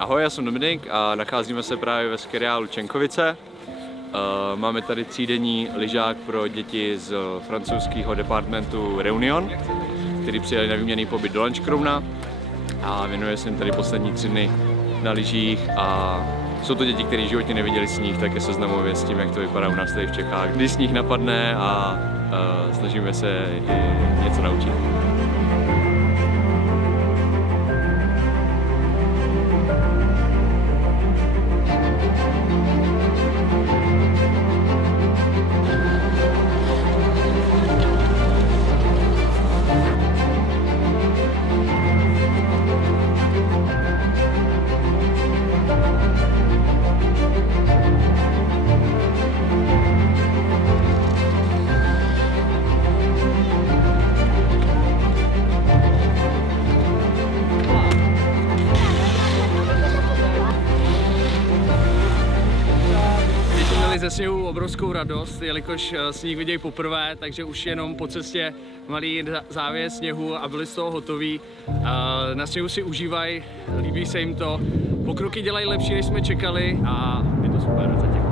Ahoj, já jsem Dominik a nacházíme se právě ve skiareálu Čenkovice. Máme tady třídenní lyžák pro děti z francouzského departmentu Réunion, kteří přijeli na výměnný pobyt do Lanškrouna a věnuje se jim tady poslední 3 dny na lyžích a jsou to děti, kteří životně neviděli sníh, tak je seznamově s tím, jak to vypadá u nás tady v Čechách. Kdy sníh napadne a snažíme se něco naučit. Ze sněhu obrovskou radost, jelikož sníh vidějí poprvé, takže už jenom po cestě malý závěs sněhu a byli z toho hotoví. Na sněhu si užívají, líbí se jim to, pokroky dělají lepší, než jsme čekali a je to super zatím.